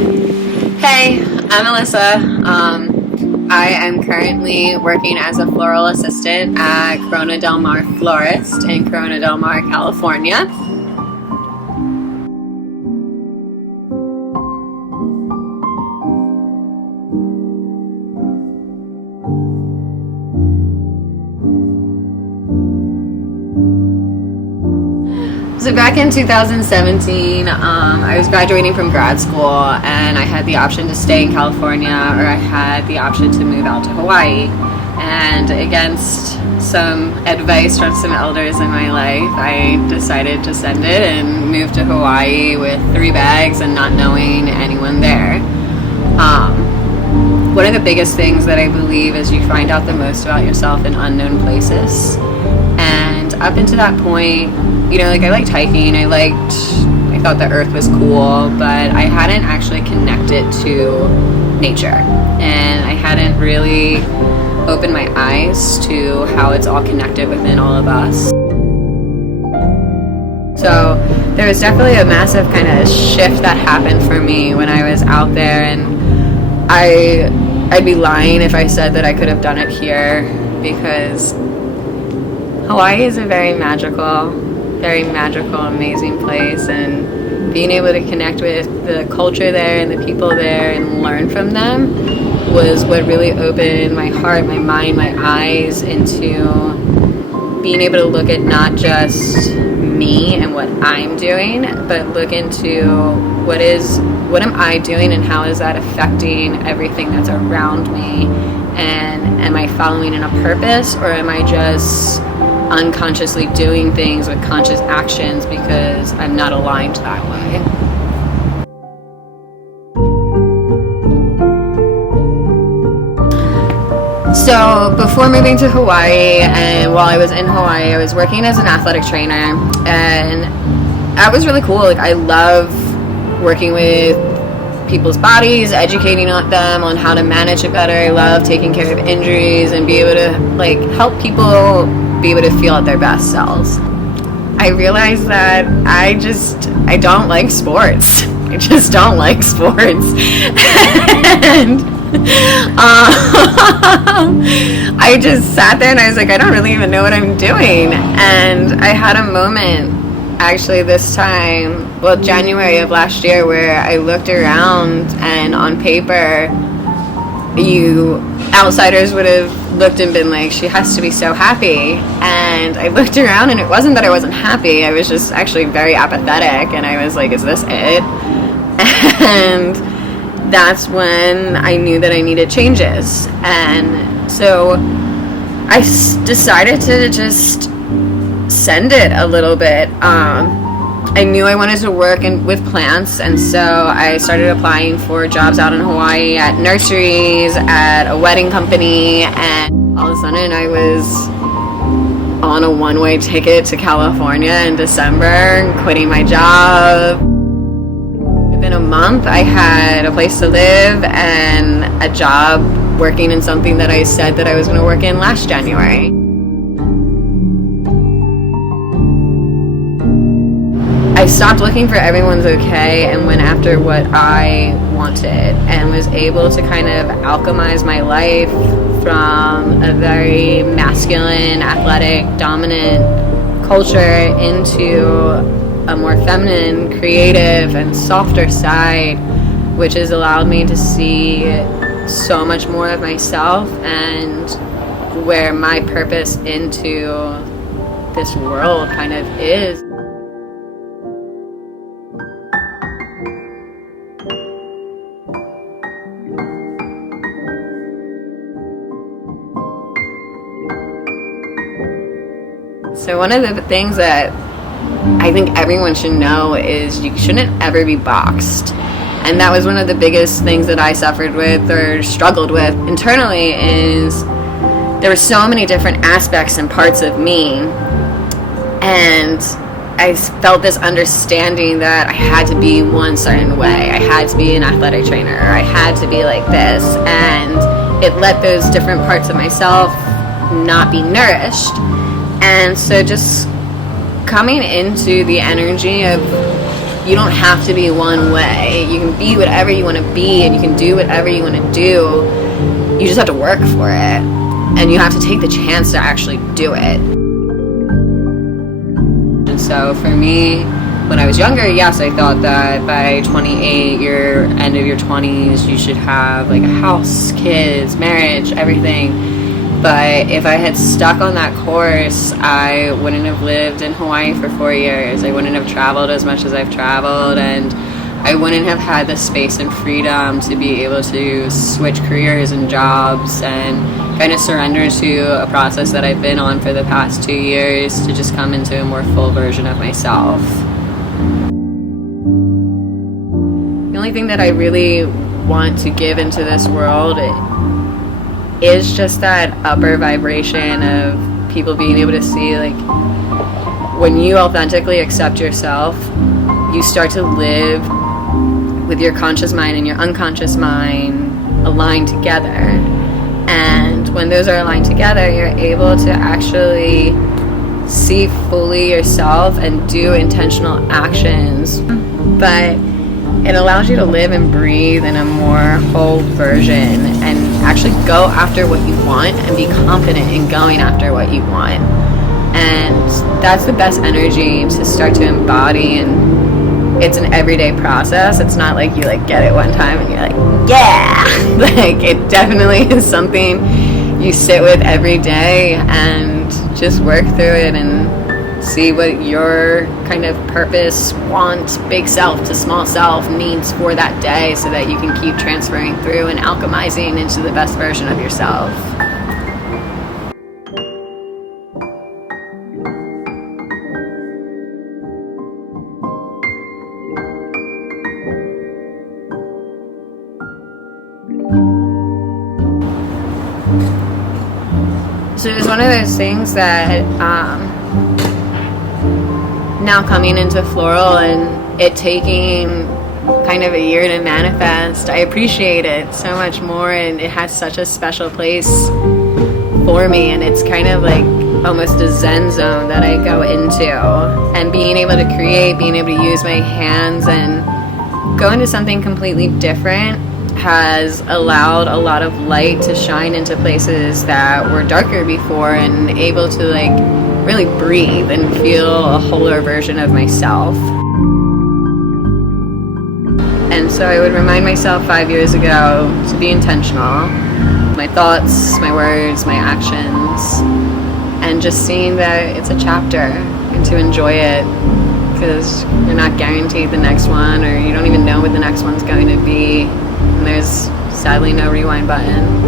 Hey, I'm Alyssa. I am currently working as a floral assistant at Corona Del Mar Florist in Corona Del Mar, California. So back in 2017, I was graduating from grad school and I had the option to stay in California or I had the option to move out to Hawaii. And against some advice from some elders in my life, I decided to send it and move to Hawaii with 3 bags and not knowing anyone there. One of the biggest things that I believe is you find out the most about yourself in unknown places. And up until that point, you know, like I liked hiking, I thought the earth was cool, but I hadn't actually connected to nature. And I hadn't really opened my eyes to how it's all connected within all of us. So there was definitely a massive kind of shift that happened for me when I was out there, and I'd be lying if I said that I could have done it here, because Hawaii is a very magical, amazing place, and being able to connect with the culture there and the people there and learn from them was what really opened my heart, my mind, my eyes into being able to look at not just me and what I'm doing, but look into what am I doing and how is that affecting everything that's around me, and am I following in a purpose, or am I just unconsciously doing things with conscious actions because I'm not aligned that way. So before moving to Hawaii, and while I was in Hawaii, I was working as an athletic trainer, and that was really cool. Like, I love working with people's bodies, educating them on how to manage it better. I love taking care of injuries and be able to help people be able to feel at their best selves. I realized that I don't like sports. I just don't like sports. And I just sat there and I was like, I don't really even know what I'm doing. And I had a moment actually this time, January of last year, where I looked around, and on paper, outsiders would have looked and been like, she has to be so happy. And I looked around, and it wasn't that I wasn't happy, I was just actually very apathetic, and I was like, is this it? And that's when I knew that I needed changes. And so I decided to just send it a little bit. I knew I wanted to work with plants, and so I started applying for jobs out in Hawaii at nurseries, at a wedding company, and all of a sudden I was on a one-way ticket to California in December, quitting my job. Within a month, I had a place to live and a job working in something that I said that I was going to work in last January. I stopped looking for everyone's okay and went after what I wanted, and was able to kind of alchemize my life from a very masculine, athletic, dominant culture into a more feminine, creative, and softer side, which has allowed me to see so much more of myself and where my purpose into this world kind of is. So one of the things that I think everyone should know is you shouldn't ever be boxed. And that was one of the biggest things that I suffered with or struggled with internally, is there were so many different aspects and parts of me. And I felt this understanding that I had to be one certain way. I had to be an athletic trainer, or I had to be like this. And it let those different parts of myself not be nourished. And so just coming into the energy of you don't have to be one way. You can be whatever you want to be, and you can do whatever you want to do. You just have to work for it, and you have to take the chance to actually do it. And so for me, when I was younger, yes, I thought that by 28, your end of your 20s, you should have like a house, kids, marriage, everything. But if I had stuck on that course, I wouldn't have lived in Hawaii for 4 years. I wouldn't have traveled as much as I've traveled, and I wouldn't have had the space and freedom to be able to switch careers and jobs and kind of surrender to a process that I've been on for the past 2 years to just come into a more full version of myself. The only thing that I really want to give into this world is just that upper vibration of people being able to see, like, when you authentically accept yourself, you start to live with your conscious mind and your unconscious mind aligned together. And when those are aligned together, you're able to actually see fully yourself and do intentional actions. But it allows you to live and breathe in a more whole version and actually go after what you want and be confident in going after what you want. And that's the best energy to start to embody, and it's an everyday process. It's not like you like get it one time and you're like, yeah! Like, it definitely is something you sit with every day and just work through it and see what your kind of purpose, want, big self to small self needs for that day, so that you can keep transferring through and alchemizing into the best version of yourself. So it was one of those things that now coming into floral and it taking kind of a year to manifest, I appreciate it so much more, and it has such a special place for me, and it's kind of like almost a zen zone that I go into. And being able to create, being able to use my hands and go into something completely different has allowed a lot of light to shine into places that were darker before, and able to like really breathe and feel a wholer version of myself. And so I would remind myself 5 years ago to be intentional. My thoughts, my words, my actions, and just seeing that it's a chapter and to enjoy it, because you're not guaranteed the next one, or you don't even know what the next one's going to be, and there's sadly no rewind button.